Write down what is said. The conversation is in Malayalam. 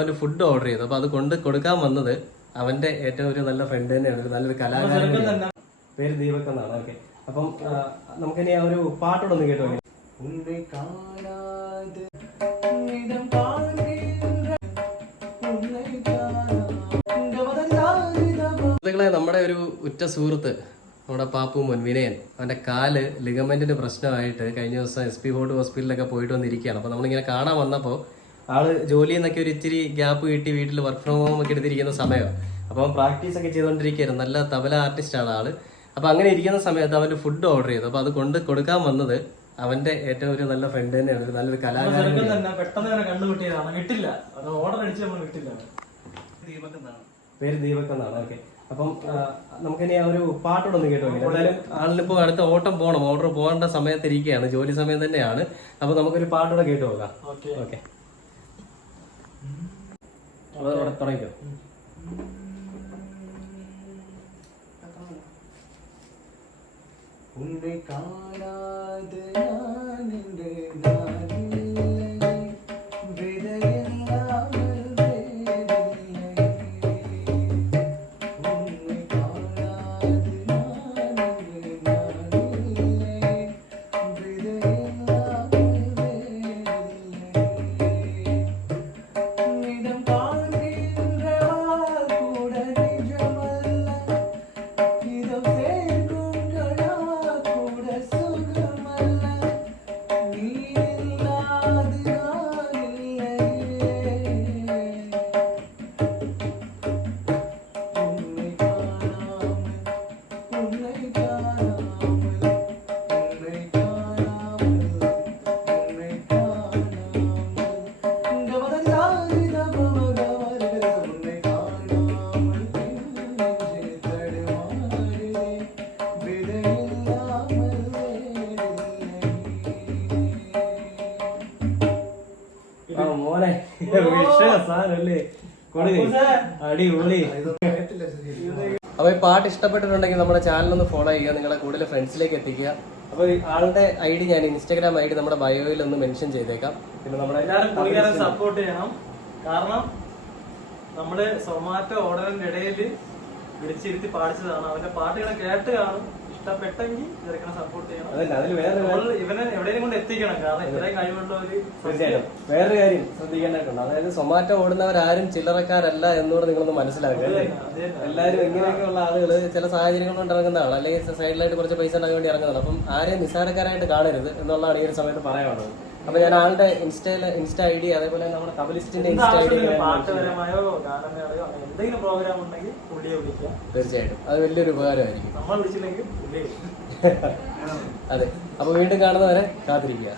അവന് ഫുഡ് ഓർഡർ ചെയ്തു. അപ്പൊ അത് കൊണ്ട് കൊടുക്കാൻ വന്നത് അവന്റെ ഏറ്റവും ഒരു നല്ല ഫ്രണ്ട് തന്നെയാണ്, ഒരു നല്ലൊരു കലാകാരൻ. പേര് ദീപക് എന്നാണ്. ഓക്കെ, അപ്പം നമുക്കിനി ആ ഒരു പാട്ടോടൊന്ന് കേട്ടോ. നമ്മുടെ ഒരു ഉറ്റ സുഹൃത്ത്, നമ്മുടെ പാപ്പു മോൻ വിനയൻ, അവന്റെ കാല് ലിഗമെന്റിന് പ്രശ്നമായിട്ട് കഴിഞ്ഞ ദിവസം SP ഫോർട്ട് ഹോസ്പിറ്റലിലൊക്കെ പോയിട്ട് വന്നിരിക്കുകയാണ്. അപ്പൊ നമ്മളിങ്ങനെ കാണാൻ വന്നപ്പോൾ ആള് ജോലിയിൽ നിന്നൊക്കെ ഒരു ഇച്ചിരി ഗ്യാപ്പ് കിട്ടി വീട്ടിൽ വർക്ക് ഫ്രം ഹോം ഒക്കെ എടുത്തിരിക്കുന്ന സമയമാണ്. അപ്പം പ്രാക്ടീസ് ഒക്കെ ചെയ്തുകൊണ്ടിരിക്കുകയായിരുന്നു. നല്ല തബല ആർട്ടിസ്റ്റാണ് ആള്. അപ്പൊ അങ്ങനെ ഇരിക്കുന്ന സമയത്ത് അവന് ഫുഡ് ഓർഡർ ചെയ്തു. അപ്പൊ അത് കൊണ്ട് കൊടുക്കാൻ വന്നത് അവന്റെ ഏറ്റവും ഒരു നല്ല ഫ്രണ്ട് തന്നെയാണ്, ഒരു നല്ലൊരു കലാകാരൻ. പേര് ദീപക് എന്നാണ്. ഓക്കെ, അപ്പം നമുക്കിനി ആ ഒരു പാട്ടോടൊന്ന് കേട്ടോ. എന്തായാലും ആളിനിപ്പോ അടുത്ത ഓട്ടം പോകണം, ഓർഡർ പോകേണ്ട സമയത്ത് ഇരിക്കുകയാണ്, ജോലി സമയം തന്നെയാണ്. അപ്പൊ നമുക്കൊരു പാട്ടോടെ കേട്ടോ നോക്കാം. ഓക്കെ, തുടങ്ങിക്കോ. ഉന്നെ കാണാതെ മോനെ വിശ്വാസല്ലേ അടിപൊളി. അപ്പൊ ഈ പാട്ട് ഇഷ്ടപ്പെട്ടിട്ടുണ്ടെങ്കിൽ നമ്മുടെ ചാനൽ ഒന്ന് ഫോളോ ചെയ്യുക, നിങ്ങളെ കൂടുതൽ ഫ്രണ്ട്സിലേക്ക് എത്തിക്കുക. അപ്പൊ ആളുടെ ID ഞാൻ Instagram ID നമ്മുടെ ബയോയിൽ ഒന്ന് മെൻഷൻ ചെയ്തേക്കാം. പിന്നെ നമ്മുടെ എല്ലാവരും സപ്പോർട്ട് ചെയ്യണം. കാരണം നമ്മള് സൊമാറ്റോ ഓർഡറിന്റെ ഇടയിൽ വിളിച്ചിരുത്തി പാടിച്ചതാണ്. അവന്റെ പാട്ടുകളെ കേട്ട് കാണും, ഇഷ്ടപ്പെട്ടെങ്കിൽ ചെറുക്കനെ സപ്പോർട്ട് ചെയ്യണം. ഇവനെ എവിടെയും കൊണ്ട് എത്തിക്കണം. കാരണം ഇത്രയും കഴിവുള്ളവര്. തീർച്ചയായിട്ടും വേറൊരു കാര്യം ശ്രദ്ധിക്കേണ്ടതായിട്ടുണ്ട്. അതായത് സൊമാറ്റോ ഓടുന്നവരാരും ചില്ലറക്കാരല്ല എന്നോട് നിങ്ങളൊന്ന് മനസ്സിലാക്കുക. എല്ലാവരും ഇങ്ങനെയൊക്കെയുള്ള ആളുകൾ ചില സാഹചര്യങ്ങൾ കൊണ്ട് ഇറങ്ങുന്നതാണ്, അല്ലെങ്കിൽ സൈഡിലായിട്ട് കുറച്ച് പൈസ ഉണ്ടാകാൻ വേണ്ടി ഇറങ്ങുന്നതാണ്. അപ്പം ആരെയും നിസ്സാരക്കാരായിട്ട് കാണരുത് എന്നുള്ളതാണ് ഈ ഒരു സമയത്ത് പറയാനുള്ളത്. അപ്പൊ ഞാൻ ആളുടെ ഇൻസ്റ്റ ID, അതേപോലെ നമ്മുടെ കബലിസ്റ്റിന്റെ ഇൻസ്റ്റ ID, പാട്ടുപരമായോ ഗാനമേളയോ എന്തെങ്കിലും പ്രോഗ്രാം ഉണ്ടെങ്കിൽ പുള്ളിയെ വിളിക്കാം. തീർച്ചയായിട്ടും അത് വലിയൊരു ഉപകാരമായിരിക്കും. നമ്മൾ വിളിച്ചില്ലെങ്കിൽ അതെ. അപ്പൊ വീണ്ടും കാണുന്നവരെ കാത്തിരിക്കുക.